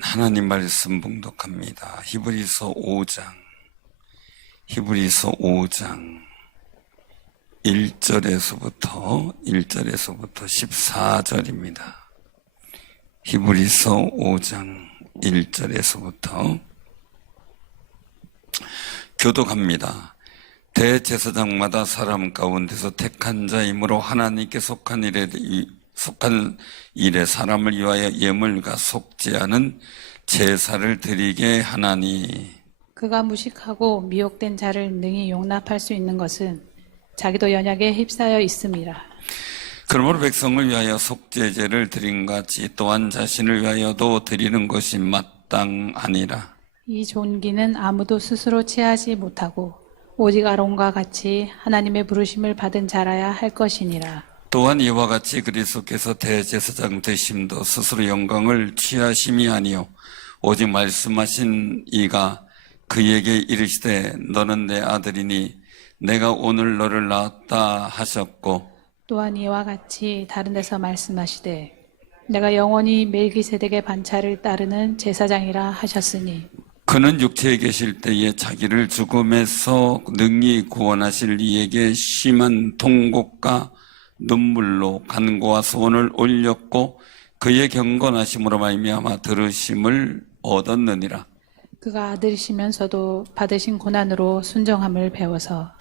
하나님 말씀 봉독합니다. 히브리서 5장 1절에서부터 14절입니다. 히브리서 5장 1절에서부터 교독합니다. 대제사장마다 사람 가운데서 택한 자이므로 하나님께 속한 일에 사람을 위하여 예물과 속죄하는 제사를 드리게 하나니, 그가 무식하고 미혹된 자를 능히 용납할 수 있는 것은 자기도 연약에 휩싸여 있음이라. 그러므로 백성을 위하여 속죄제를 드린 같이 또한 자신을 위하여도 드리는 것이 마땅하니라. 이 존귀는 아무도 스스로 취하지 못하고 오직 아론과 같이 하나님의 부르심을 받은 자라야 할 것이니라. 또한 이와 같이 그리스도께서 대제사장 되심도 스스로 영광을 취하심이 아니요 오직 말씀하신 이가 그에게 이르시되 너는 내 아들이니 내가 오늘 너를 낳았다 하셨고, 또한 이와 같이 다른 데서 말씀하시되 내가 영원히 멜기세덱의 반차를 따르는 제사장이라 하셨으니, 그는 육체에 계실 때에 자기를 죽음에서 능히 구원하실 이에게 심한 통곡과 눈물로 간구와 소원을 올렸고 그의 경건하심으로 말미암아 들으심을 얻었느니라. 그가 아들이시면서도 받으신 고난으로 순정함을 배워서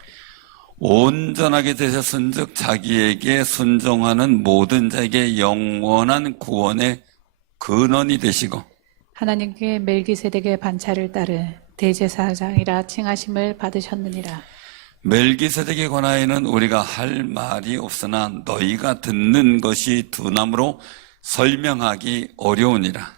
온전하게 되셨은즉 자기에게 순종하는 모든 자에게 영원한 구원의 근원이 되시고 하나님께 멜기세덱의 반차를 따른 대제사장이라 칭하심을 받으셨느니라. 멜기세덱에 관하여는 우리가 할 말이 없으나 너희가 듣는 것이 두나무로 설명하기 어려우니라.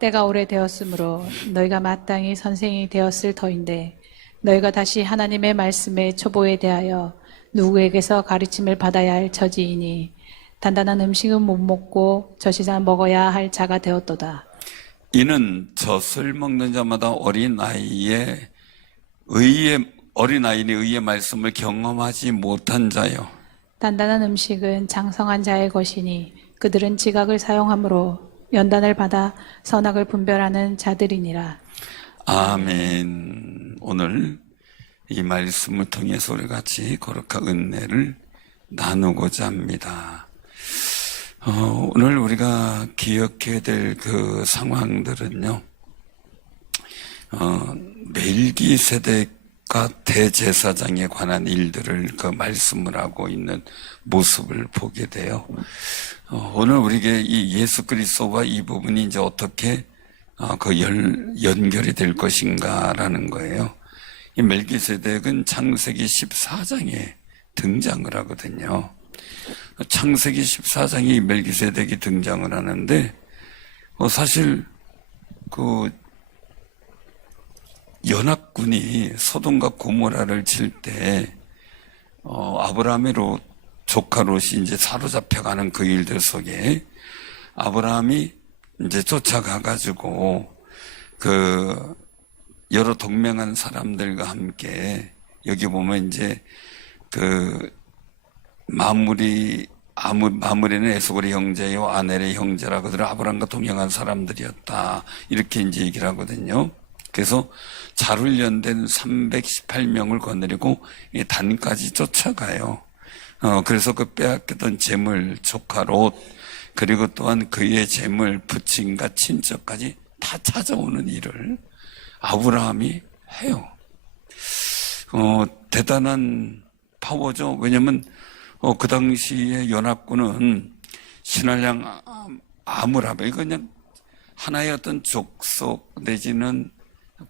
때가 오래되었으므로 너희가 마땅히 선생이 되었을 터인데 너희가 다시 하나님의 말씀의 초보에 대하여 누구에게서 가르침을 받아야 할 처지이니 단단한 음식은 못 먹고 젖이나 먹어야 할 자가 되었도다. 이는 젖을 먹는 자마다 어린아이니 의의 말씀을 경험하지 못한 자요. 단단한 음식은 장성한 자의 것이니 그들은 지각을 사용함으로 연단을 받아 선악을 분별하는 자들이니라. 아멘. 오늘 이 말씀을 통해서 우리 같이 거룩한 은혜를 나누고자 합니다. 오늘 우리가 기억해야 될 그 상황들은요, 멜기세덱과 대제사장에 관한 일들을 그 말씀을 하고 있는 모습을 보게 돼요. 오늘 우리에게 이 예수 그리스도와 이 부분이 이제 어떻게 연결이 될 것인가라는 거예요. 이 멜기세덱은 창세기 14장에 등장을 하거든요. 창세기 14장에 멜기세덱이 등장을 하는데, 사실 그 연합군이 소돔과 고모라를 칠 때 아브라함의 조카 롯이 이제 사로잡혀가는 그 일들 속에 아브라함이 이제 쫓아가가지고 그 여러 동맹한 사람들과 함께 여기 보면 이제 그 마므리는 에스골의 형제요 아넬의 형제라 그들 아브라함과 동행한 사람들이었다 이렇게 이제 얘기를 하거든요. 그래서 잘훈련된 318명을 거느리고 단까지 쫓아가요. 그래서 그 빼앗겼던 재물 조카 롯 그리고 또한 그의 재물 부친과 친척까지 다 찾아오는 일을 아브라함이 해요. 대단한 파워죠. 왜냐면 그 당시에 연합군은 신할량 아므라벨 그냥 하나의 어떤 족속 내지는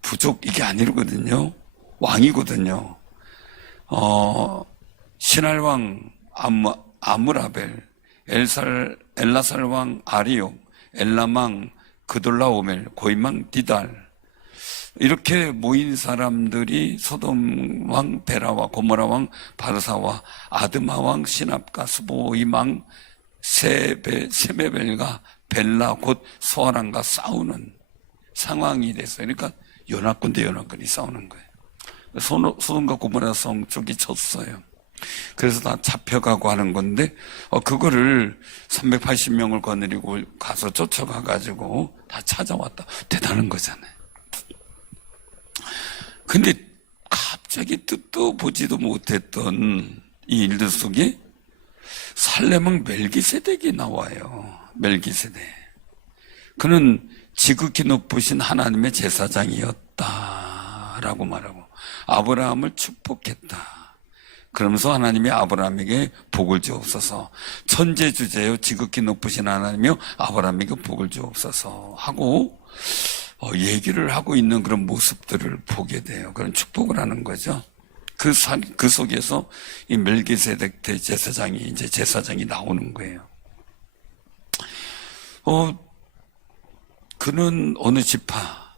부족 이게 아니거든요. 왕이거든요. 신할왕 아므라벨, 엘라살왕 아리옥, 엘람왕 그돌라오멜, 고임왕 디달 이렇게 모인 사람들이 소돔왕 베라와 고모라왕 바르사와 아드마왕 시납과 스보임왕 세메벨과 벨라 곧 소아랑과 싸우는 상황이 됐어요. 그러니까 연합군 대 연합군이 싸우는 거예요. 소돔과 고모라 성 쪽이 졌어요. 그래서 다 잡혀가고 하는 건데, 그거를 380명을 거느리고 가서 쫓아가가지고 다 찾아왔다. 대단한 거잖아요. 근데 갑자기 뜻도 보지도 못했던 이 일들 속에 살레몬 멜기세덱이 나와요. 멜기세덱. 그는 지극히 높으신 하나님의 제사장이었다라고 말하고 아브라함을 축복했다. 그러면서 하나님이 아브라함에게 복을 주옵소서, 천재주제요 지극히 높으신 하나님이요 아브라함에게 복을 주옵소서 하고 얘기를 하고 있는 그런 모습들을 보게 돼요. 그런 축복을 하는 거죠. 그 속에서 이 멜기세덱 대제사장이 이제 제사장이 나오는 거예요. 그는 어느 지파,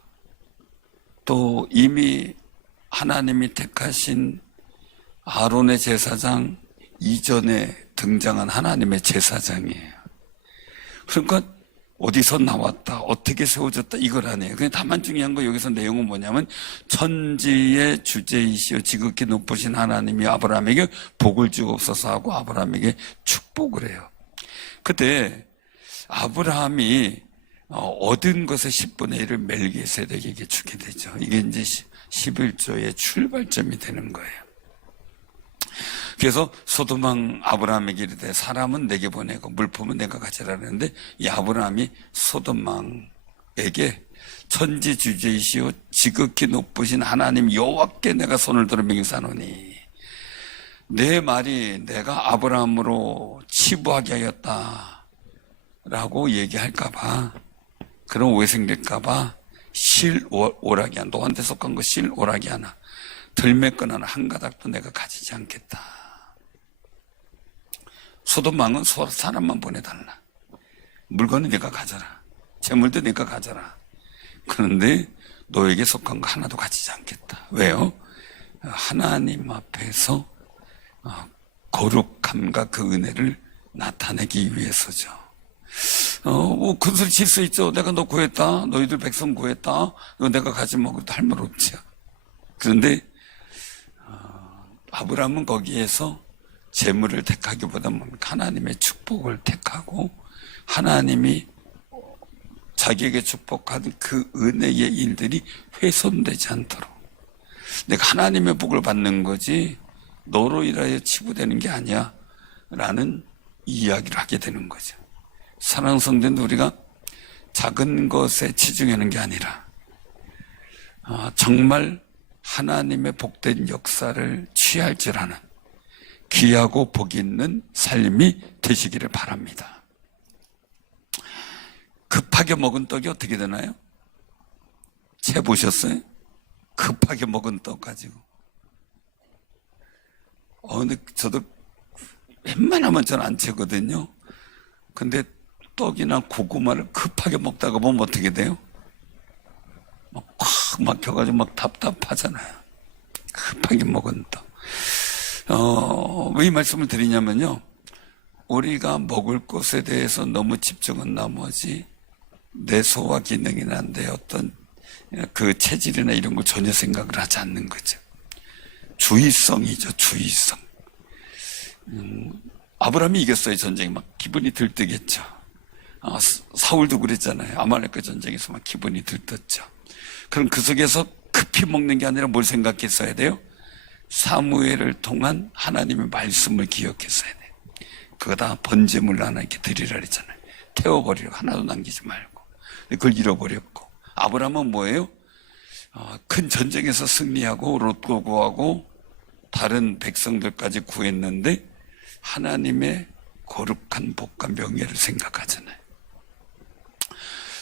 또 이미 하나님이 택하신 아론의 제사장 이전에 등장한 하나님의 제사장이에요. 그러니까 어디서 나왔다, 어떻게 세워졌다 이걸 아니에요. 그냥 다만 중요한 거 여기서 내용은 뭐냐면 천지의 주제이시여 지극히 높으신 하나님이 아브라함에게 복을 주옵소서 하고 아브라함에게 축복을 해요. 그때 아브라함이 얻은 것의 10분의 1을 멜기세덱에게 주게 되죠. 이게 이제 11조의 출발점이 되는 거예요. 그래서 소돔왕 아브라함에게 이르되 사람은 내게 보내고 물품은 내가 가져라 그랬는데 이 아브라함이 소돔왕에게 천지주제이시오 지극히 높으신 하나님 여호와께 내가 손을 들어 맹세하노니 내 말이 내가 아브라함으로 치부하게 하였다 라고 얘기할까봐, 그런 오해 생길까봐 실오라기 하나, 너한테 속한 거 실오라기 하나, 들매끈 하나 한 가닥도 내가 가지지 않겠다. 소돔왕은 사람만 보내달라. 물건은 내가 가져라. 재물도 내가 가져라. 그런데 너에게 속한 거 하나도 가지지 않겠다. 왜요? 하나님 앞에서 거룩함과 그 은혜를 나타내기 위해서죠. 큰 소리 칠 수 있죠. 내가 너 구했다. 너희들 백성 구했다. 이거 내가 가지면 그것도 할 말 없죠. 그런데 아브라함은 거기에서 재물을 택하기보다 하나님의 축복을 택하고 하나님이 자기에게 축복한 그 은혜의 일들이 훼손되지 않도록, 내가 하나님의 복을 받는 거지 너로 인하여 치부되는 게 아니야 라는 이야기를 하게 되는 거죠. 사랑하는 성도들, 우리가 작은 것에 치중하는 게 아니라 정말 하나님의 복된 역사를 취할 줄 아는 귀하고 복 있는 삶이 되시기를 바랍니다. 급하게 먹은 떡이 어떻게 되나요? 채 보셨어요? 급하게 먹은 떡 가지고. 근데 저도 웬만하면 저는 안 채거든요. 근데 떡이나 고구마를 급하게 먹다가 보면 어떻게 돼요? 막 콱 막혀가지고 막 답답하잖아요. 급하게 먹은 떡. 왜 이 말씀을 드리냐면요, 우리가 먹을 것에 대해서 너무 집중한 나머지 내 소화 기능이나 내 어떤 그 체질이나 이런 걸 전혀 생각을 하지 않는 거죠. 주의성이죠, 주의성. 아브라함이 이겼어요, 전쟁에. 막 기분이 들뜨겠죠. 사울도 그랬잖아요. 아말렉과 전쟁에서 막 기분이 들떴죠. 그럼 그 속에서 급히 먹는 게 아니라 뭘 생각했어야 돼요? 사무엘을 통한 하나님의 말씀을 기억했어야 돼요. 그거 다 번제물로 하나 이렇게 드리라 그랬잖아요. 태워버리라고, 하나도 남기지 말고. 그걸 잃어버렸고. 아브라함은 뭐예요? 큰 전쟁에서 승리하고 롯도 구하고 다른 백성들까지 구했는데 하나님의 거룩한 복과 명예를 생각하잖아요.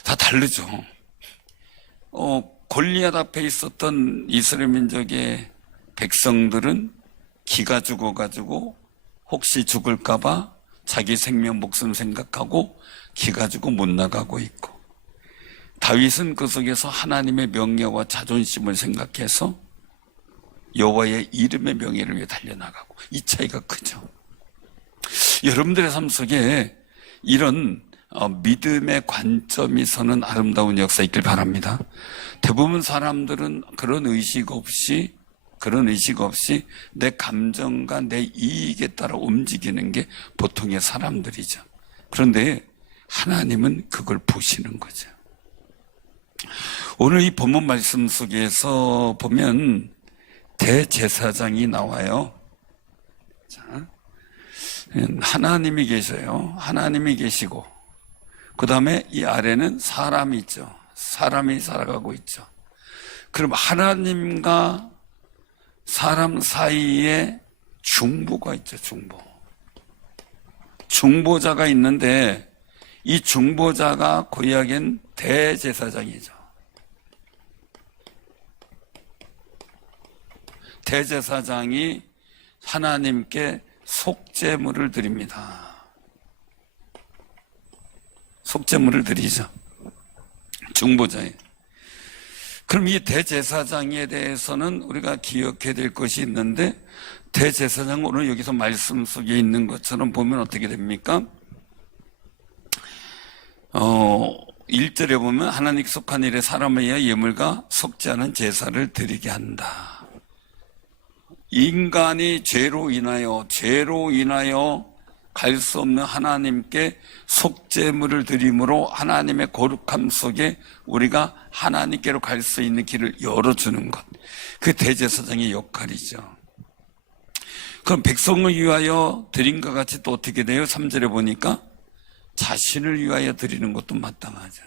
다 다르죠. 골리앗 앞에 있었던 이스라엘 민족의 백성들은 기가 죽어가지고 혹시 죽을까봐 자기 생명 목숨 생각하고 기가 죽고 못 나가고 있고, 다윗은 그 속에서 하나님의 명예와 자존심을 생각해서 여호와의 이름의 명예를 위해 달려나가고, 이 차이가 크죠. 여러분들의 삶 속에 이런 믿음의 관점이 서는 아름다운 역사 있길 바랍니다. 대부분 사람들은 그런 의식 없이 그런 의식 없이 내 감정과 내 이익에 따라 움직이는 게 보통의 사람들이죠. 그런데 하나님은 그걸 보시는 거죠. 오늘 이 본문 말씀 속에서 보면 대제사장이 나와요. 자, 하나님이 계셔요. 하나님이 계시고 그 다음에 이 아래는 사람이 있죠. 사람이 살아가고 있죠. 그럼 하나님과 사람 사이에 중보가 있죠. 중보자가 있는데 이 중보자가 구약엔 대제사장이죠. 대제사장이 하나님께 속죄물을 드립니다. 속죄물을 드리죠. 중보자에. 그럼 이 대제사장에 대해서는 우리가 기억해야 될 것이 있는데, 대제사장 오늘 여기서 말씀 속에 있는 것처럼 보면 어떻게 됩니까? 1절에 보면 하나님께 속한 일에 사람에 의해 예물과 속죄하는 제사를 드리게 한다. 인간이 죄로 인하여 갈 수 없는 하나님께 속죄물을 드림으로 하나님의 거룩함 속에 우리가 하나님께로 갈 수 있는 길을 열어주는 것. 그 대제사장의 역할이죠. 그럼 백성을 위하여 드린 것 같이 또 어떻게 돼요? 3절에 보니까 자신을 위하여 드리는 것도 마땅하죠.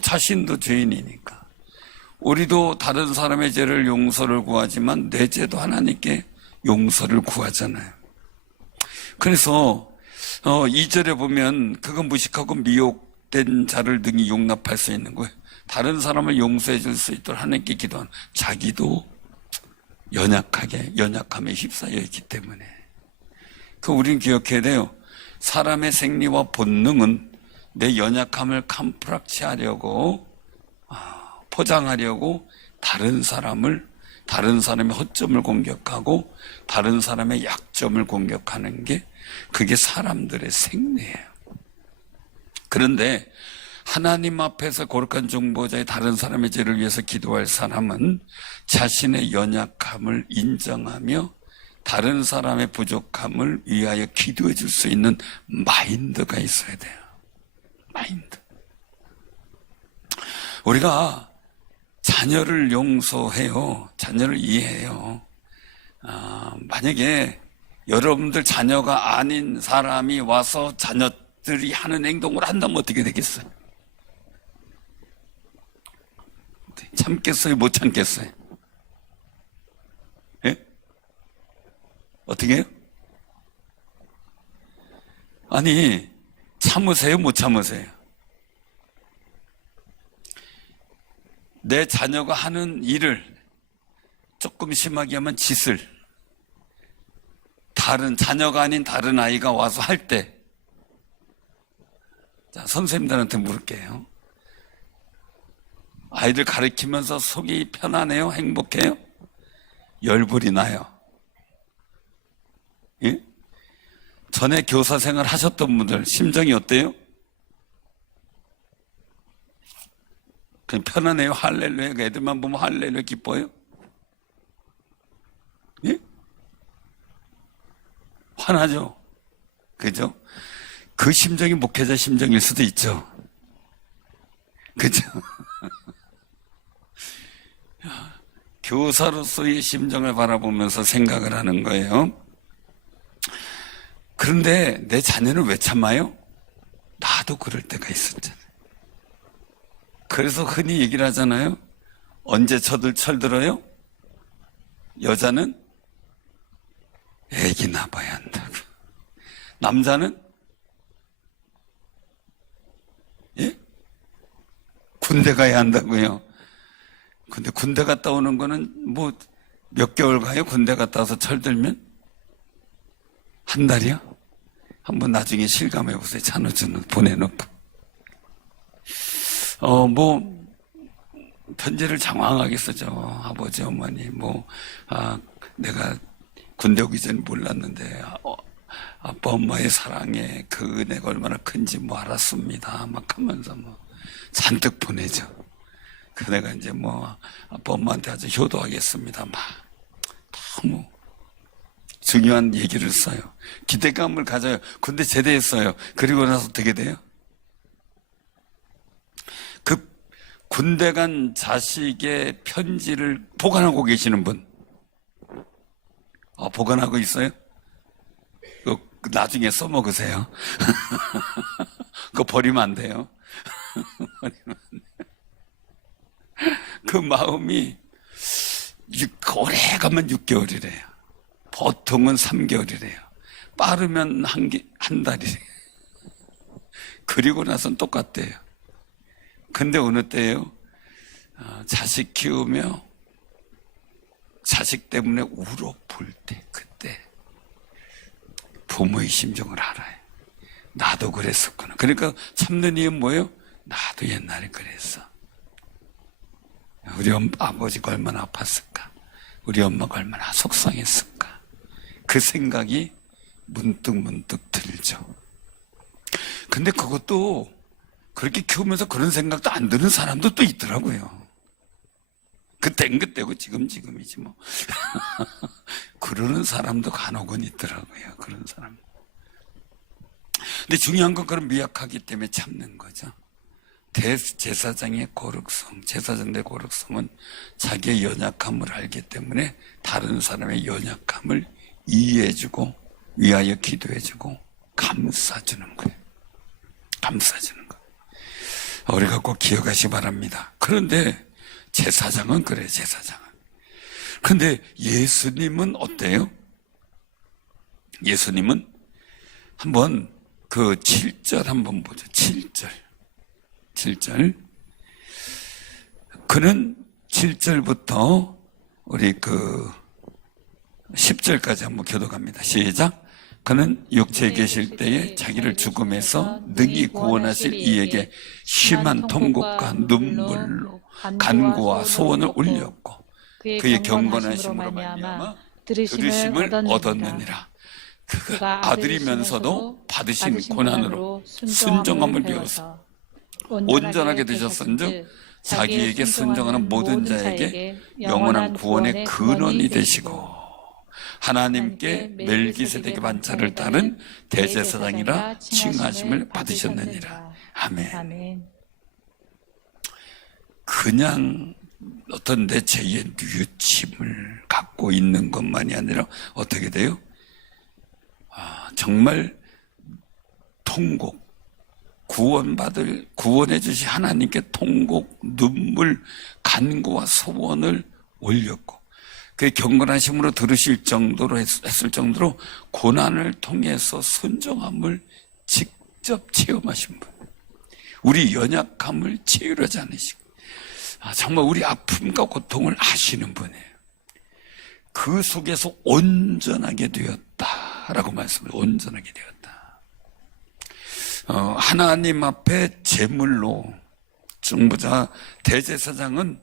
자신도 죄인이니까. 우리도 다른 사람의 죄를 용서를 구하지만 내 죄도 하나님께 용서를 구하잖아요. 그래서 2절에 보면 그거 무식하고 미혹된 자를 능히 용납할 수 있는 거예요. 다른 사람을 용서해 줄 수 있도록 하나님께 기도하는, 자기도 연약함에 휩싸여 있기 때문에. 우리는 기억해야 돼요. 사람의 생리와 본능은 내 연약함을 캄프락치하려고, 포장하려고 다른 사람의 허점을 공격하고 다른 사람의 약점을 공격하는 게, 그게 사람들의 생리예요. 그런데 하나님 앞에서 거룩한 중보자의 다른 사람의 죄를 위해서 기도할 사람은 자신의 연약함을 인정하며 다른 사람의 부족함을 위하여 기도해 줄 수 있는 마인드가 있어야 돼요. 마인드. 우리가 자녀를 용서해요. 자녀를 이해해요. 만약에 여러분들 자녀가 아닌 사람이 와서 자녀들이 하는 행동을 한다면 어떻게 되겠어요? 참겠어요? 못 참겠어요? 예? 어떻게 해요? 아니, 참으세요? 못 참으세요? 내 자녀가 하는 일을 조금 심하게 하면 짓을 자녀가 아닌 다른 아이가 와서 할 때, 자, 선생님들한테 물을게요. 아이들 가르치면서 속이 편안해요? 행복해요? 열불이 나요? 예? 전에 교사 생활 하셨던 분들 심정이 어때요? 그냥 편안해요? 할렐루야? 애들만 보면 할렐루야 기뻐요? 예? 화나죠? 그죠? 그 심정이 목회자 심정일 수도 있죠. 그죠? 교사로서의 심정을 바라보면서 생각을 하는 거예요. 그런데 내 자녀는 왜 참아요? 나도 그럴 때가 있었잖아요. 그래서 흔히 얘기를 하잖아요. 언제 철들어요? 여자는 애기 낳아야 한다고. 남자는 예? 군대 가야 한다고요. 근데 군대 갔다 오는 거는 뭐 몇 개월 가요? 군대 갔다 와서 철들면? 한 달이요? 한번 나중에 실감해 보세요. 찬호주는 보내놓고. 편지를 장황하게 쓰죠. 아버지, 어머니, 내가 군대 오기 전에 몰랐는데, 아빠, 엄마의 사랑에 그 은혜가 얼마나 큰지 알았습니다. 막 하면서 잔뜩 보내죠. 그 내가 이제 아빠, 엄마한테 아주 효도하겠습니다. 너무 중요한 얘기를 써요. 기대감을 가져요. 근데 제대했어요. 그리고 나서 어떻게 돼요? 그 군대 간 자식의 편지를 보관하고 계시는 분. 보관하고 있어요? 나중에 써먹으세요. 그거 버리면 안 돼요. 그 마음이 오래 가면 6개월이래요. 보통은 3개월이래요. 빠르면 한 달이래요. 그리고 나선 똑같대요. 근데 어느 때예요? 자식 키우며 자식 때문에 울어 볼 때, 그때 부모의 심정을 알아요. 나도 그랬었구나. 그러니까 참는 이유는 뭐예요? 나도 옛날에 그랬어. 우리 아버지가 얼마나 아팠을까? 우리 엄마가 얼마나 속상했을까? 그 생각이 문득 들죠. 근데 그것도 그렇게 키우면서 그런 생각도 안 드는 사람도 또 있더라고요. 그땐 그때고 지금이지 뭐. 그러는 사람도 간혹은 있더라고요. 그런 사람. 근데 중요한 건 그런 미약하기 때문에 참는 거죠. 대제사장의 고륵성, 제사장의 고륵성은 자기의 연약함을 알기 때문에 다른 사람의 연약함을 이해해주고 위하여 기도해주고 감싸주는 거예요. 감싸주는 거. 우리가 꼭 기억하시 바랍니다. 그런데 제사장은 그래요. 제사장은. 근데 예수님은 어때요? 예수님은 한번 그 7절 한번 보죠. 7절. 그는 7절부터 우리 10절까지 한번 교독합니다. 시작. 그는 육체에 계실 때에 자기를 죽음에서 능히 구원하실 이에게 심한 통곡과 눈물로 간구와 소원을 올렸고 그의 경건하심으로 말미암아 들으심을 얻었느니라. 그가 아들이면서도 받으신 고난으로 순종함을 배워서 온전하게 되셨은즉 자기에게 순종하는 모든 자에게 영원한 구원의 근원이 되시고 하나님께 멜기세덱의 반차를 따른 대제사장이라 칭하심을 받으셨느니라. 아멘. 그냥 어떤 내 죄의 뉘우침을 갖고 있는 것만이 아니라 어떻게 돼요? 정말 통곡, 구원해 주신 하나님께 통곡, 눈물, 간구와 소원을 올렸고 그 경건하심으로 들으실 정도로 했을 정도로 고난을 통해서 순종함을 직접 체험하신 분. 우리 연약함을 체휼하지 않으시고 정말 우리 아픔과 고통을 아시는 분이에요. 그 속에서 온전하게 되었다라고 말씀을 온전하게 되었다. 하나님 앞에 제물로 중보자 대제사장은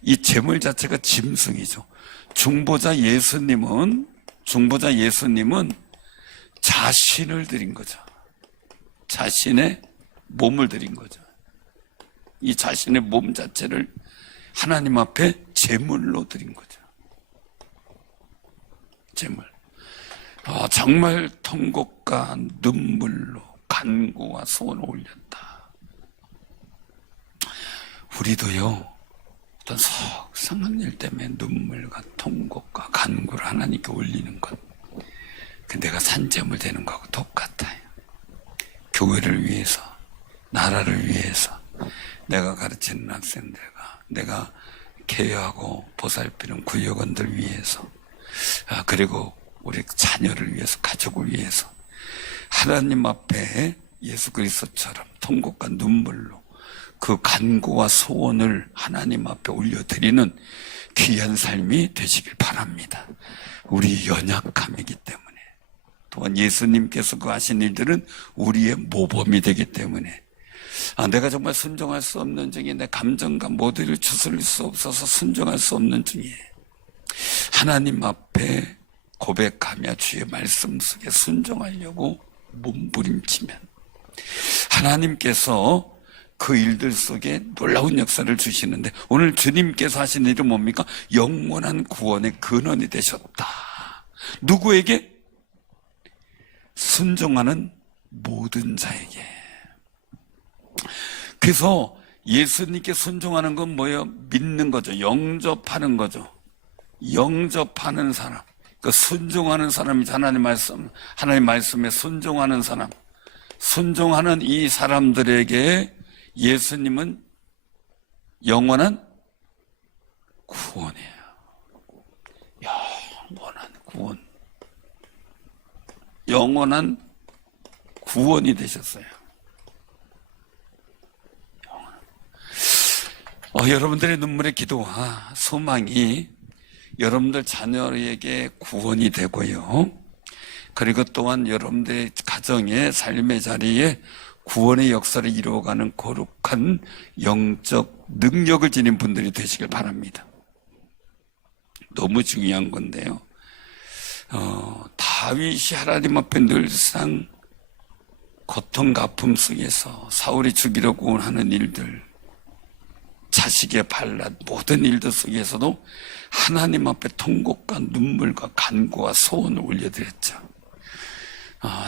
이 제물 자체가 짐승이죠. 중보자 예수님은 자신을 드린 거죠. 자신의 몸을 드린 거죠. 이 자신의 몸 자체를 하나님 앞에 제물로 드린 거죠. 제물. 정말 통곡과 눈물로 간구와 소원을 올렸다. 우리도요, 어떤 속상한 일 때문에 눈물과 통곡과 간구를 하나님께 올리는 것. 내가 산재물 되는 거하고 똑같아요. 교회를 위해서, 나라를 위해서, 내가 가르치는 학생들과, 내가 케어하고 보살피는 구역원들 위해서, 그리고 우리 자녀를 위해서, 가족을 위해서 하나님 앞에 예수 그리스도처럼 통곡과 눈물로 그 간구와 소원을 하나님 앞에 올려드리는 귀한 삶이 되시길 바랍니다. 우리 연약함이기 때문에 또한 예수님께서 그 하신 일들은 우리의 모범이 되기 때문에 내가 정말 순종할 수 없는 중에 내 감정과 모두를 추스릴 수 없어서 순종할 수 없는 중에 하나님 앞에 고백하며 주의 말씀 속에 순종하려고 몸부림치면 하나님께서 그 일들 속에 놀라운 역사를 주시는데 오늘 주님께서 하신 일은 뭡니까? 영원한 구원의 근원이 되셨다. 누구에게? 순종하는 모든 자에게. 그래서 예수님께 순종하는 건 뭐예요? 믿는 거죠. 영접하는 거죠. 영접하는 사람. 그 순종하는 사람이 하나님 말씀에 순종하는 사람. 순종하는 이 사람들에게 예수님은 영원한 구원이에요. 영원한 구원. 영원한 구원이 되셨어요. 여러분들의 눈물의 기도와 소망이 여러분들 자녀에게 구원이 되고요. 그리고 또한 여러분들의 가정의 삶의 자리에 구원의 역사를 이루어가는 거룩한 영적 능력을 지닌 분들이 되시길 바랍니다. 너무 중요한 건데요. 다윗이 하나님 앞에 늘상 고통과 아픔 속에서 사울이 죽이려고 하는 일들, 자식의 반란, 모든 일들 속에서도 하나님 앞에 통곡과 눈물과 간구와 소원을 올려드렸죠.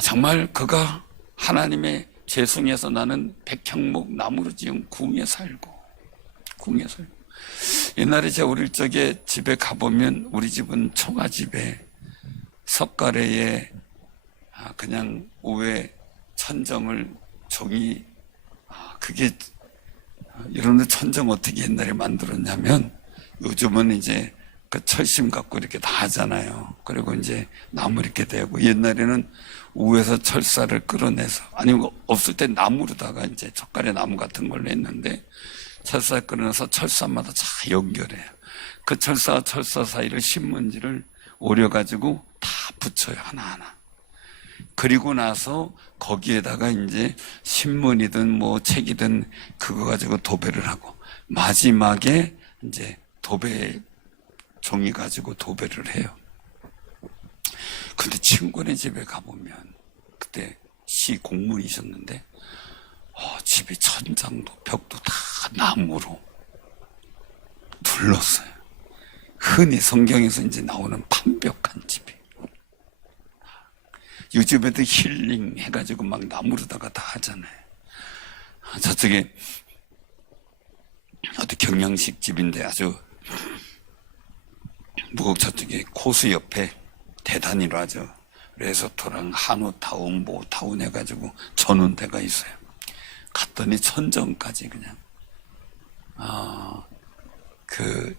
정말 그가 하나님의 죄송해서 나는 백향목 나무로 지은 궁에 살고. 옛날에 제가 어릴 적에 집에 가보면 우리 집은 초가집에 석가래에 그냥 우에 천정을 종이 그게 여러분들 천정 어떻게 옛날에 만들었냐면 요즘은 이제 그 철심 갖고 이렇게 다 하잖아요. 그리고 이제 나무 이렇게 대고 옛날에는 우에서 철사를 끌어내서 아니면 없을 때 나무로다가 이제 젓갈의 나무 같은 걸로 했는데 철사 끌어내서 철사마다 다 연결해요. 그 철사와 철사 사이를 신문지를 오려가지고 다 붙여요. 하나하나. 그리고 나서 거기에다가 이제 신문이든 뭐 책이든 그거 가지고 도배를 하고 마지막에 이제 도배 종이 가지고 도배를 해요. 근데 친구네 집에 가보면 그때 시 공무원이셨는데 집이 천장도 벽도 다 나무로 둘렀어요. 흔히 성경에서 이제 나오는 판벽한 집이. 요즘에도 힐링 해가지고 막 나무로다가 다 하잖아요. 저쪽에 어디 경양식 집인데 아주 무곡 저쪽에 코스 옆에 대단히로 하죠. 레소토랑 한우타운 모타운 해가지고 전원 데가 있어요. 갔더니 천정까지 그냥 그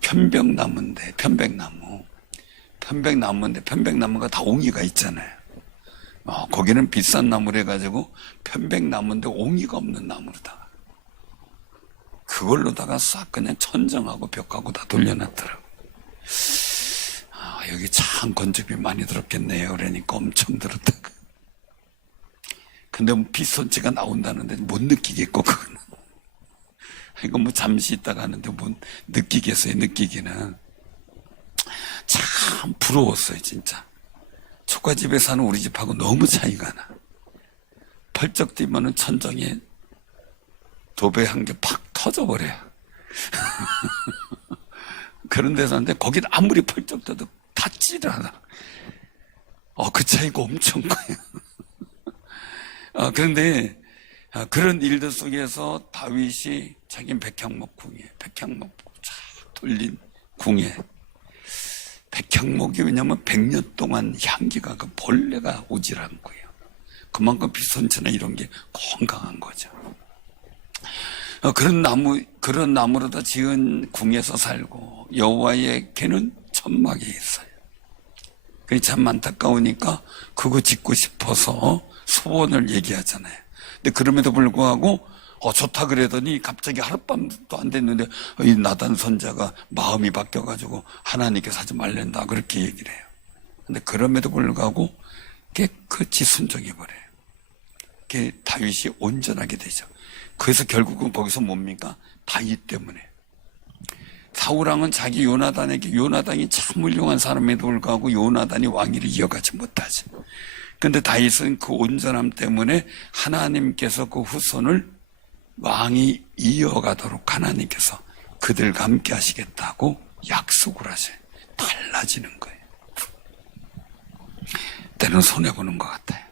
편백나무인데 편백나무가 다 옹이가 있잖아요. 거기는 비싼 나무를 해가지고 편백나무인데 옹이가 없는 나무로다가 그걸로다가 싹 그냥 천정하고 벽하고 다 돌려놨더라고. 여기 참 건축비 많이 들었겠네요. 그러니까 엄청 들었다가. 근데 뭐 빗손치가 나온다는데 못 느끼겠고 그거는. 이거 뭐 잠시 있다가 하는데 못 느끼겠어요. 느끼기는. 참 부러웠어요. 진짜. 초가집에 사는 우리 집하고 너무 차이가 나. 펄쩍 뛰면은 천정에 도배한 게 팍 터져버려요. 그런 데서 하는데 거긴 아무리 펄쩍 떠도 닿지를 않아. 그 차이가 엄청 커요. 그런데 그런 일들 속에서 다윗이 자기 백향목 쫙 돌린 궁에 백향목이 왜냐면 100년 동안 향기가 그 벌레가 오질 않고요. 그만큼 비손치나 이런 게 건강한 거죠. 그런 나무로다 지은 궁에서 살고 여호와의 궤는 천막에 있어요. 그게 참 안타까우니까 그거 짓고 싶어서 소원을 얘기하잖아요. 근데 그럼에도 불구하고 좋다 그러더니 갑자기 하룻밤도 안 됐는데 이 나단 선자가 마음이 바뀌어가지고 하나님께서 하지 말랜다 그렇게 얘기를 해요. 근데 그럼에도 불구하고 깨끗이 순종해버려요. 그게 다윗이 온전하게 되죠. 그래서 결국은 거기서 뭡니까? 다윗 때문에. 사울왕은 자기 요나단이 참 훌륭한 사람에도 불구하고 요나단이 왕위를 이어가지 못하지. 근데 다윗은 그 온전함 때문에 하나님께서 그 후손을 왕이 이어가도록 하나님께서 그들과 함께 하시겠다고 약속을 하셔요. 달라지는 거예요. 때로는 손해보는 것 같아요.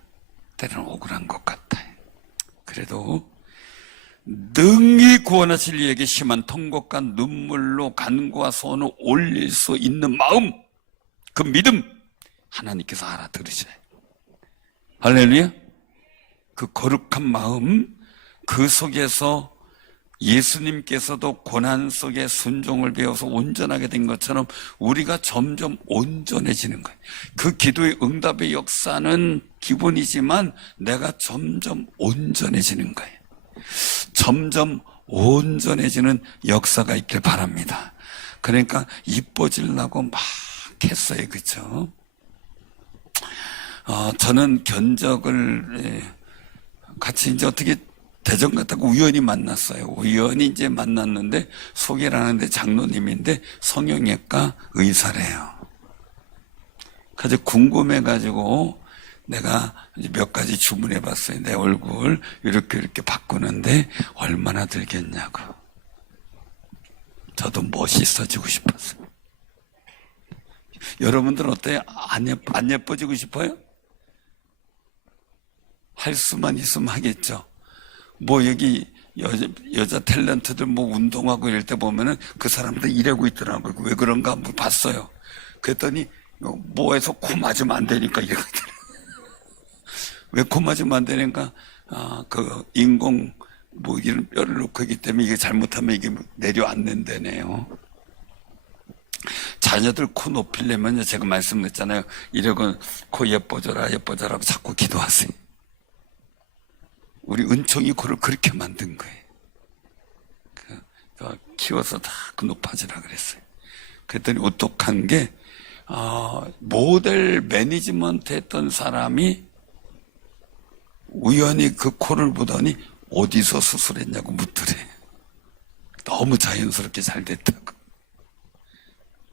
때로는 억울한 것 같아요. 그래도 능히 구원하실 이에게 심한 통곡과 눈물로 간구와 소원을 올릴 수 있는 마음, 그 믿음 하나님께서 알아들으셔요. 할렐루야. 그 거룩한 마음, 그 속에서 예수님께서도 고난 속에 순종을 배워서 온전하게 된 것처럼 우리가 점점 온전해지는 거예요. 그 기도의 응답의 역사는 기본이지만 내가 점점 온전해지는 거예요. 점점 온전해지는 역사가 있길 바랍니다. 그러니까 이뻐지려고 막 했어요. 그렇죠? 저는 견적을 같이 이제 어떻게 대전 갔다가 우연히 만났어요. 우연히 이제 만났는데 소개를 하는데 장로님인데 성형외과 의사래요. 그래서 궁금해가지고 내가 이제 몇 가지 주문해 봤어요. 내 얼굴 이렇게 바꾸는데 얼마나 들겠냐고. 저도 멋있어지고 싶었어요. 여러분들은 어때요? 안 예뻐지고 싶어요? 할 수만 있으면 하겠죠. 뭐 여기 여자 탤런트들 뭐 운동하고 이럴 때 보면은 그 사람들 일하고 있더라고요. 왜 그런가 한번 봤어요. 그랬더니 뭐해서 코 맞으면 안 되니까 이러고 있더라고요. 왜 코 맞으면 안 되니까 그 인공 뭐 이런 뼈를 놓고 있기 때문에 이게 잘못하면 이게 내려앉는다네요. 자녀들 코 높이려면요, 제가 말씀드렸잖아요. 이러고 코 예뻐져라 예뻐져라 자꾸 기도하세요. 우리 은총이 코를 그렇게 만든 거예요. 키워서 다 높아지라 그랬어요. 그랬더니 어떡한 게 모델 매니지먼트 했던 사람이 우연히 그 코를 보더니 어디서 수술했냐고 묻더래. 너무 자연스럽게 잘 됐다고.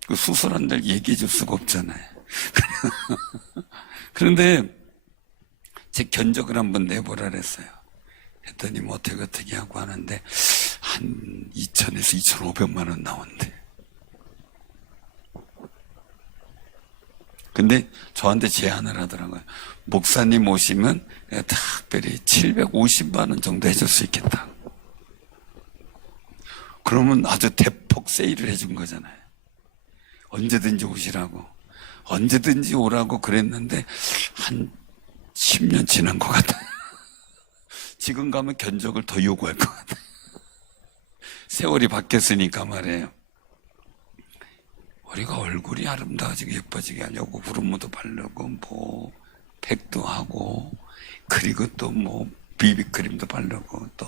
그 수술한 데를 얘기해 줄 수가 없잖아요. 그런데 제 견적을 한번 내보라 그랬어요. 했더니 뭐 어떻게 하고 하는데 한 2,000에서 2,500만 원 나온대. 근데 저한테 제안을 하더라고요. 목사님 오시면 특별히 750만 원 정도 해줄 수 있겠다. 그러면 아주 대폭 세일을 해준 거잖아요. 언제든지 오시라고. 언제든지 오라고 그랬는데 한 10년 지난 것 같아요. 지금 가면 견적을 더 요구할 것 같아요. 세월이 바뀌었으니까 말이에요. 우리가 얼굴이 아름다워지고 예뻐지게 하려고 구름무도 바르고 뭐 팩도 하고 그리고 또 뭐 비비크림도 바르고 또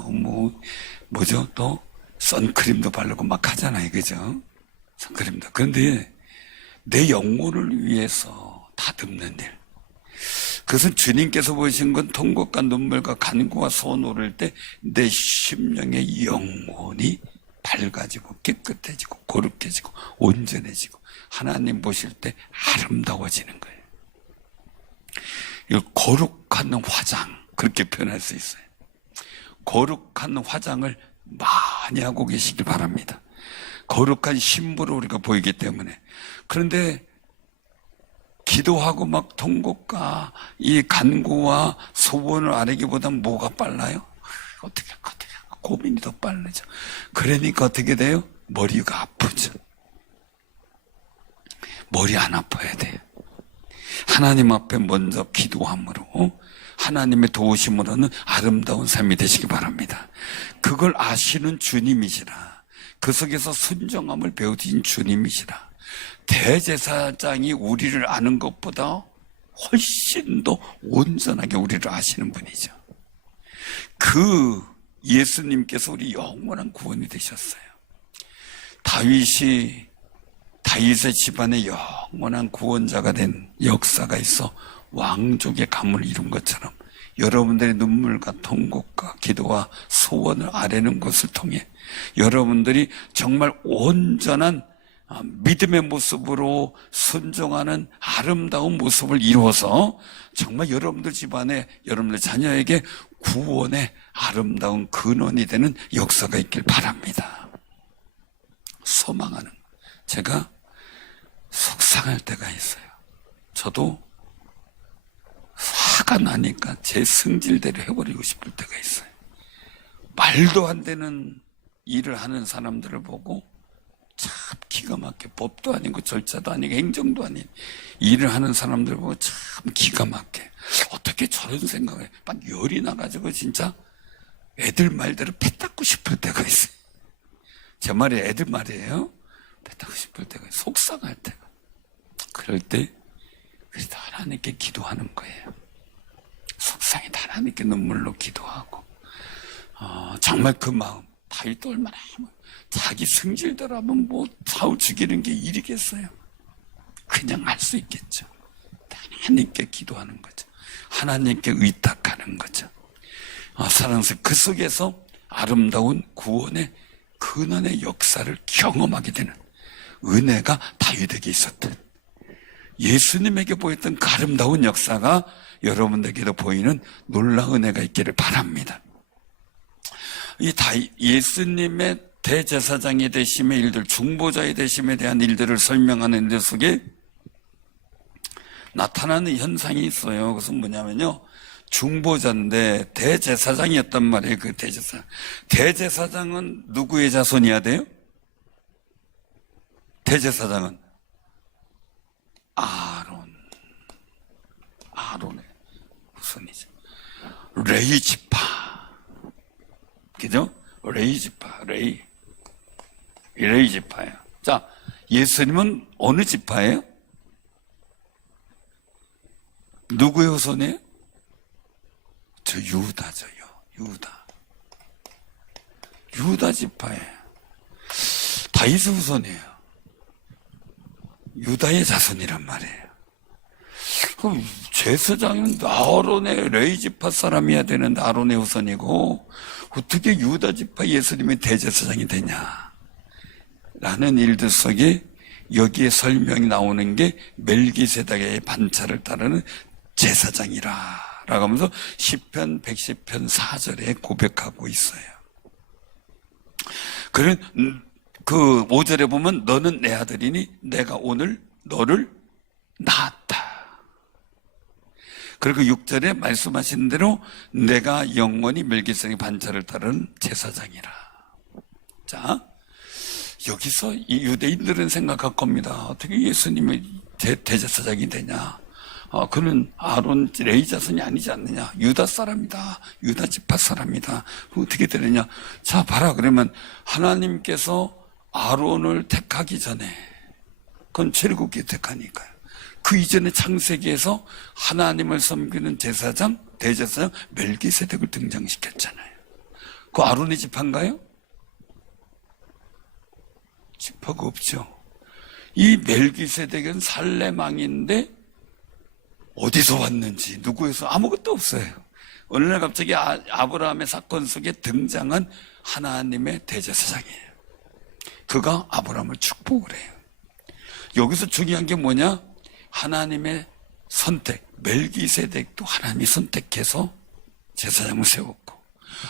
뭐죠? 또 선크림도 바르고 막 하잖아요. 그죠? 선크림도. 그런데 내 영혼을 위해서 다듬는 일. 그것은 주님께서 보신 건 통곡과 눈물과 간구와 소원 오를 때 내 심령의 영혼이 밝아지고 깨끗해지고 거룩해지고 온전해지고 하나님 보실 때 아름다워지는 거예요. 이 거룩한 화장, 그렇게 표현할 수 있어요. 거룩한 화장을 많이 하고 계시길 바랍니다. 거룩한 신부로 우리가 보이기 때문에. 그런데 기도하고 막 통곡과 이 간구와 소원을 아뢰기보단 뭐가 빨라요? 어떻게 고민이 더 빠르죠. 그러니까 어떻게 돼요? 머리가 아프죠. 머리 안 아파야 돼요. 하나님 앞에 먼저 기도함으로 하나님의 도우심으로는 아름다운 삶이 되시기 바랍니다. 그걸 아시는 주님이시라. 그 속에서 순정함을 배우신 주님이시라. 대제사장이 우리를 아는 것보다 훨씬 더 온전하게 우리를 아시는 분이죠. 그 예수님께서 우리 영원한 구원이 되셨어요. 다윗의 집안에 영원한 구원자가 된 역사가 있어 왕족의 가문을 이룬 것처럼 여러분들의 눈물과 통곡과 기도와 소원을 아뢰는 것을 통해 여러분들이 정말 온전한 믿음의 모습으로 순종하는 아름다운 모습을 이루어서 정말 여러분들 집안에 여러분들 자녀에게 구원의 아름다운 근원이 되는 역사가 있길 바랍니다. 소망하는, 제가 속상할 때가 있어요. 저도 화가 나니까 제 성질대로 해버리고 싶을 때가 있어요. 말도 안 되는 일을 하는 사람들을 보고 참 기가 막혀, 법도 아니고 절차도 아니고 행정도 아닌 일을 하는 사람들 보고 참 기가 막혀. 어떻게 저런 생각을, 막 열이 나가지고 진짜 애들 말대로 패 닦고 싶을 때가 있어요. 제 말이 애들 말이에요. 패 닦고 싶을 때가 있어요. 속상할 때가. 그럴 때 그래도 하나님께 기도하는 거예요. 속상해도 하나님께 눈물로 기도하고, 정말 그 마음, 다윗도 얼마나 자기 성질대로 하면 뭐 사울 죽이는 게 일이겠어요. 그냥 할 수 있겠죠. 하나님께 기도하는 거죠. 하나님께 의탁하는 거죠. 사랑스러운 그 속에서 아름다운 구원의 근원의 역사를 경험하게 되는 은혜가 다윗에게 있었던, 예수님에게 보였던 그 아름다운 역사가 여러분들에게도 보이는 놀라운 은혜가 있기를 바랍니다. 예수님의 대제사장이 되심의 일들, 중보자의 되심에 대한 일들을 설명하는 일 속에 나타나는 현상이 있어요. 그것은 뭐냐면요, 중보자인데 대제사장이었단 말이에요. 그 대제사장. 대제사장은 누구의 자손이어야 돼요? 대제사장은 아론의 후손이죠. 레위 지파, 그죠? 레위 지파, 레위 지파예요. 자, 예수님은 어느 지파예요? 누구의 후손이에요? 저 유다죠. 유다 지파예요. 다윗의 후손이에요. 유다의 자손이란 말이에요. 그럼 제사장은 아론의 레위 지파 사람이어야 되는데 아론의 후손이고 어떻게 유다 지파 예수님의 대제사장이 되냐 라는 일들 속에 여기에 설명이 나오는 게 멜기세덱의 반차를 따르는 제사장이라 라고 하면서 시편 110편 4절에 고백하고 있어요. 그 5절에 보면 너는 내 아들이니 내가 오늘 너를 낳았다. 그리고 6절에 말씀하신 대로 내가 영원히 멜기세덱의 반차를 따르는 제사장이라. 자, 여기서 이 유대인들은 생각할 겁니다. 어떻게 예수님이 대제사장이 되냐? 그는 아론 레위 자손이 아니지 않느냐? 유다 사람이다. 유다 지파 사람이다. 어떻게 되느냐? 자, 봐라. 그러면 하나님께서 아론을 택하기 전에, 그건 출애굽기 택하니까요. 그 이전에 창세기에서 하나님을 섬기는 제사장, 대제사장 멜기세덱을 등장시켰잖아요. 그 아론의 지파인가요? 지파가 없죠. 이 멜기세덱은 살렘 왕인데 어디서 왔는지, 누구에서, 아무것도 없어요. 어느 날 갑자기 아브라함의 사건 속에 등장한 하나님의 대제사장이에요. 그가 아브라함을 축복을 해요. 여기서 중요한 게 뭐냐? 하나님의 선택, 멜기세덱도 하나님이 선택해서 제사장을 세웠고,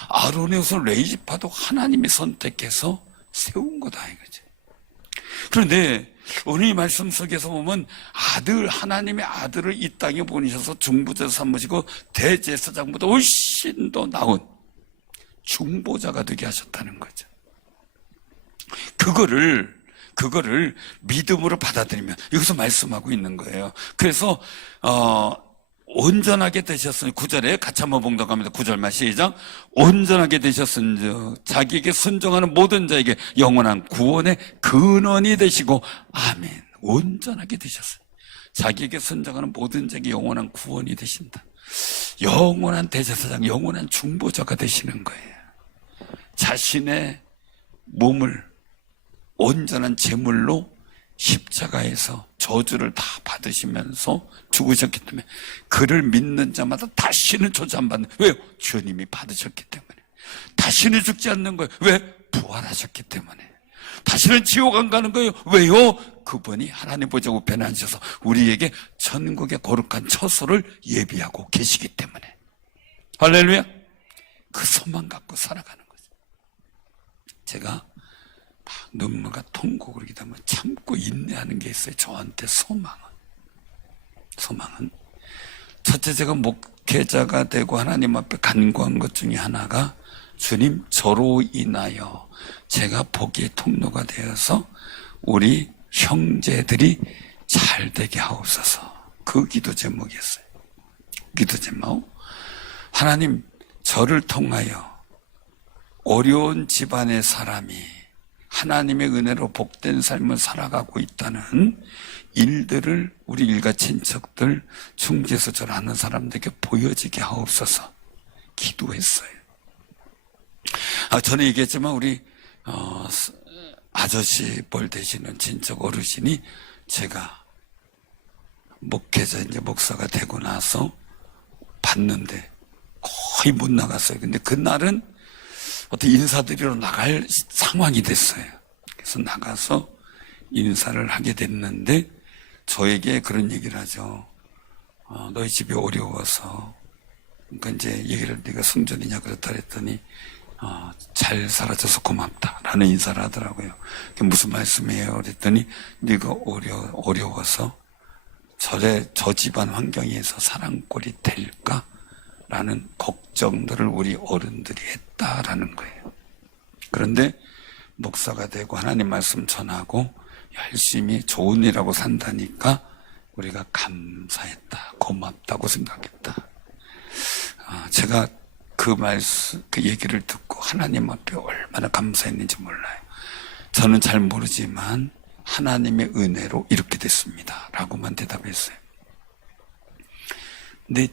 아론의 후손 레위 지파도 하나님이 선택해서 세운 거다 이거지. 그런데 오늘 이 말씀 속에서 보면 하나님의 아들을 이 땅에 보내셔서 중보자 삼으시고 대제사장보다 훨씬 더 나은 중보자가 되게 하셨다는 거죠. 그거를 믿음으로 받아들이면, 여기서 말씀하고 있는 거예요. 그래서 온전하게 되셨으니, 9절에 같이 한번 봉독합니다. 9절만 시작. 온전하게 되셨은즉 자기에게 순종하는 모든 자에게 영원한 구원의 근원이 되시고, 아멘. 온전하게 되셨어요. 자기에게 순종하는 모든 자에게 영원한 구원이 되신다. 영원한 대제사장, 영원한 중보자가 되시는 거예요. 자신의 몸을 온전한 제물로 십자가에서 저주를 다 받으시면서 죽으셨기 때문에 그를 믿는 자마다 다시는 저주 안 받는. 왜요? 주님이 받으셨기 때문에. 다시는 죽지 않는 거예요. 왜? 부활하셨기 때문에. 다시는 지옥 안 가는 거예요. 왜요? 그분이 하나님 보좌 우편에 앉으셔서 우리에게 천국의 거룩한 처소를 예비하고 계시기 때문에. 할렐루야. 그 소망 갖고 살아가는 거죠. 제가 막 눈물과 통곡을 기다면 참고 인내하는 게 있어요. 저한테 소망은 첫째, 제가 목회자가 되고 하나님 앞에 간구한 것 중에 하나가, 주님, 저로 인하여 제가 복의 통로가 되어서 우리 형제들이 잘 되게 하옵소서. 그 기도 제목이었어요. 기도 제목. 하나님, 저를 통하여 어려운 집안의 사람이 하나님의 은혜로 복된 삶을 살아가고 있다는 일들을 우리 일가 친척들, 중지에서 저를 아는 사람들에게 보여지게 하옵소서. 기도했어요. 저는 얘기했지만 우리 아저씨 뻘 되시는 친척 어르신이 제가 목회자 이제 목사가 되고 나서 봤는데 거의 못 나갔어요. 근데 그날은 어떤 인사드리러 나갈 상황이 됐어요. 그래서 나가서 인사를 하게 됐는데 저에게 그런 얘기를 하죠. 너희 집이 어려워서. 그러니까 이제 얘기를, 네가 승전이냐 그랬다 그랬더니 잘 살아줘서 고맙다 라는 인사를 하더라고요. 그게 무슨 말씀이에요? 그랬더니 네가 어려워서 저 집안 환경에서 사랑꼴이 될까? 라는 걱정들을 우리 어른들이 했다라는 거예요. 그런데 목사가 되고 하나님 말씀 전하고 열심히 좋은 일하고 산다니까 우리가 감사했다, 고맙다고 생각했다. 제가 그 얘기를 듣고 하나님 앞에 얼마나 감사했는지 몰라요. 저는 잘 모르지만 하나님의 은혜로 이렇게 됐습니다 라고만 대답했어요. 근데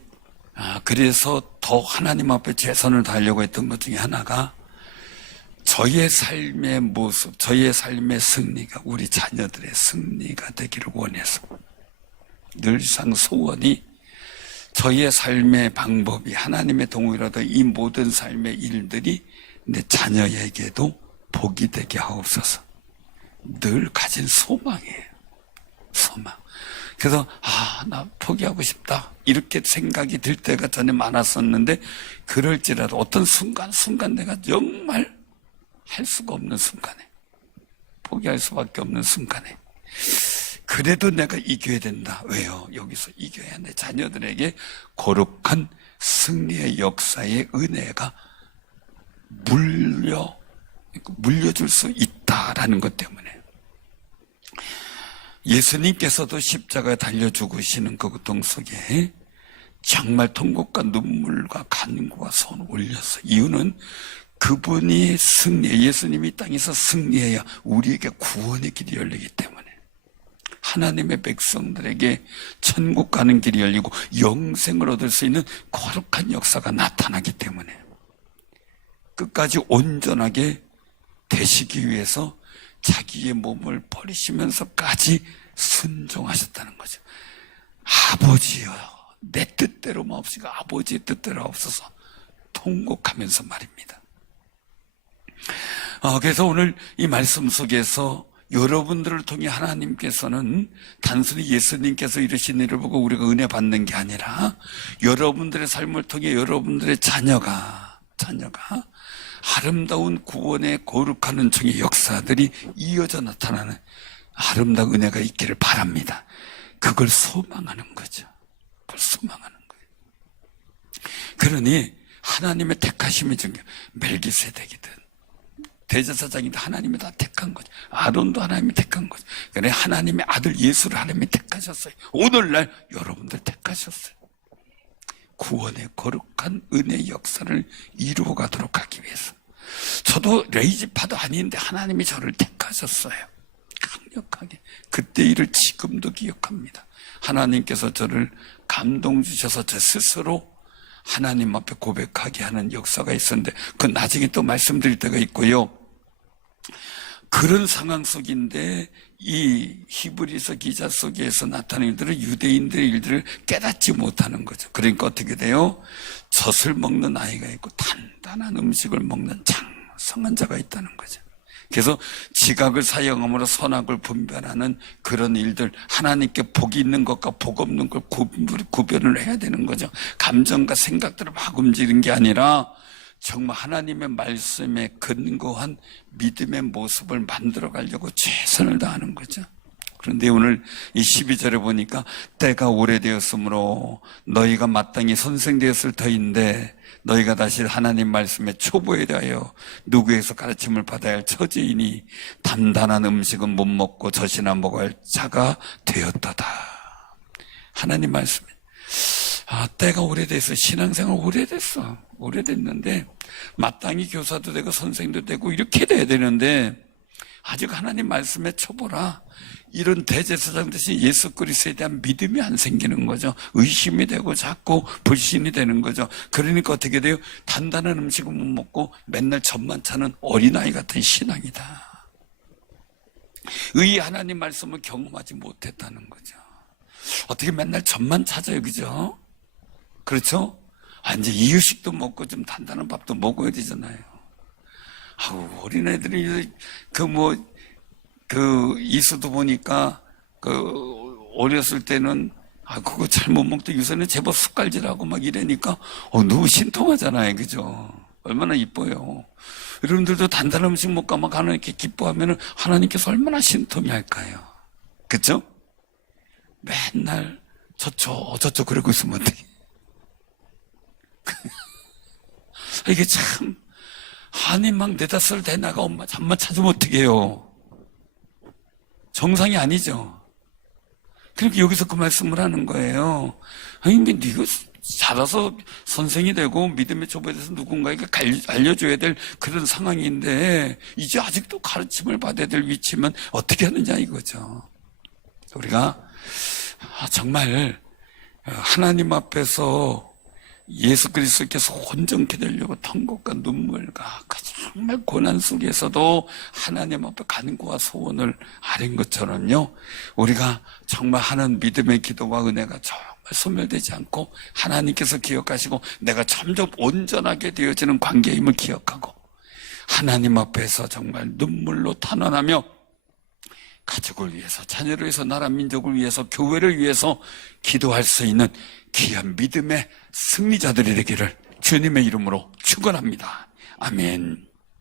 그래서 더 하나님 앞에 최선을 다하려고 했던 것 중에 하나가, 저의 삶의 모습, 저의 삶의 승리가 우리 자녀들의 승리가 되기를 원해서 늘상 소원이, 저의 삶의 방법이 하나님의 동의라도 이 모든 삶의 일들이 내 자녀에게도 복이 되게 하옵소서. 늘 가진 소망이에요. 소망. 그래서 나 포기하고 싶다 이렇게 생각이 들 때가 전에 많았었는데, 그럴지라도 어떤 순간 내가 정말 할 수가 없는 순간에, 포기할 수밖에 없는 순간에 그래도 내가 이겨야 된다. 왜요? 여기서 이겨야 내 자녀들에게 거룩한 승리의 역사의 은혜가 물려줄 수 있다라는 것 때문에. 예수님께서도 십자가에 달려 죽으시는 그 고통 속에 정말 통곡과 눈물과 간구와 손을 올렸어요. 이유는 그분이 예수님이 땅에서 승리해야 우리에게 구원의 길이 열리기 때문에, 하나님의 백성들에게 천국 가는 길이 열리고 영생을 얻을 수 있는 거룩한 역사가 나타나기 때문에 끝까지 온전하게 되시기 위해서 자기의 몸을 버리시면서까지 순종하셨다는 거죠. 아버지여, 내 뜻대로 마옵시고 아버지의 뜻대로 없어서 통곡하면서 말입니다. 그래서 오늘 이 말씀 속에서 여러분들을 통해 하나님께서는 단순히 예수님께서 이루신 일을 보고 우리가 은혜 받는 게 아니라, 여러분들의 삶을 통해 여러분들의 자녀가 아름다운 구원의 거룩한 은총의 역사들이 이어져 나타나는 아름다운 은혜가 있기를 바랍니다. 그걸 소망하는 거죠. 그걸 소망하는 거예요. 그러니 하나님의 택하심이 중요해요. 멜기세덱이든 대제사장이든 하나님이 다 택한 거죠. 아론도 하나님이 택한 거죠. 그래 하나님의 아들 예수를 하나님이 택하셨어요. 오늘날 여러분들 택하셨어요. 구원의 거룩한 은혜의 역사를 이루어 가도록 하기 위해서. 저도 레이지파도 아닌데 하나님이 저를 택하셨어요. 강력하게. 그때 일을 지금도 기억합니다. 하나님께서 저를 감동 주셔서 저 스스로 하나님 앞에 고백하게 하는 역사가 있었는데, 그건 나중에 또 말씀드릴 때가 있고요. 그런 상황 속인데 이 히브리서 기자 속에서 나타나는 일들은 유대인들의 일들을 깨닫지 못하는 거죠. 그러니까 어떻게 돼요? 젖을 먹는 아이가 있고 단단한 음식을 먹는 장성한 자가 있다는 거죠. 그래서 지각을 사용함으로 선악을 분별하는 그런 일들, 하나님께 복이 있는 것과 복 없는 걸 구별을 해야 되는 거죠. 감정과 생각들을 막 움직이는 게 아니라 정말 하나님의 말씀에 근거한 믿음의 모습을 만들어 가려고 최선을 다하는 거죠. 그런데 오늘 이 12절에 보니까 때가 오래되었으므로 너희가 마땅히 선생되었을 터인데 너희가 다시 하나님 말씀의 초보에 대하여 누구에게서 가르침을 받아야 할 처지이니 단단한 음식은 못 먹고 젖이나 먹어야 할 자가 되었도다. 하나님 말씀에 때가 오래돼서 신앙생활 오래됐는데 마땅히 교사도 되고 선생도 되고 이렇게 돼야 되는데 아직 하나님 말씀의 초보라 이런 대제사장 대신 예수 그리스도에 대한 믿음이 안 생기는 거죠. 의심이 되고 자꾸 불신이 되는 거죠. 그러니까 어떻게 돼요? 단단한 음식은 못 먹고 맨날 젖만 차는 어린아이 같은 신앙이다. 의 하나님 말씀을 경험하지 못했다는 거죠. 어떻게 맨날 젖만 찾아요, 그죠? 그렇죠? 이제 이유식도 먹고 좀 단단한 밥도 먹어야 되잖아요. 어린애들이 이수도 보니까 어렸을 때는 그거 잘 못 먹다 요새는 제법 숟갈질하고 막 이러니까 너무 신통하잖아요, 그죠? 얼마나 이뻐요. 여러분들도 단단한 음식 먹고 막 하나님께 기뻐하면 하나님께서 얼마나 신통이 할까요? 그죠? 맨날 저쪽 그러고 있으면 어떡해. 이게 참 한이 막 4-5살 돼 나가 엄마 잠만 찾으면 어떡해요. 정상이 아니죠. 그러니까 여기서 그 말씀을 하는 거예요. 네가 자라서 선생이 되고 믿음의 초보에 대해서 누군가에게 알려줘야 될 그런 상황인데 이제 아직도 가르침을 받아야 될 위치면 어떻게 하느냐 이거죠. 우리가 정말 하나님 앞에서 예수 그리스도께서 온전케 되려고 통곡과 눈물과 정말 고난 속에서도 하나님 앞에 간구와 소원을 아린 것처럼요, 우리가 정말 하는 믿음의 기도와 은혜가 정말 소멸되지 않고 하나님께서 기억하시고 내가 점점 온전하게 되어지는 관계임을 기억하고 하나님 앞에서 정말 눈물로 탄원하며 가족을 위해서, 자녀를 위해서, 나라 민족을 위해서, 교회를 위해서 기도할 수 있는 귀한 믿음의 승리자들이 되기를 주님의 이름으로 축원합니다. 아멘.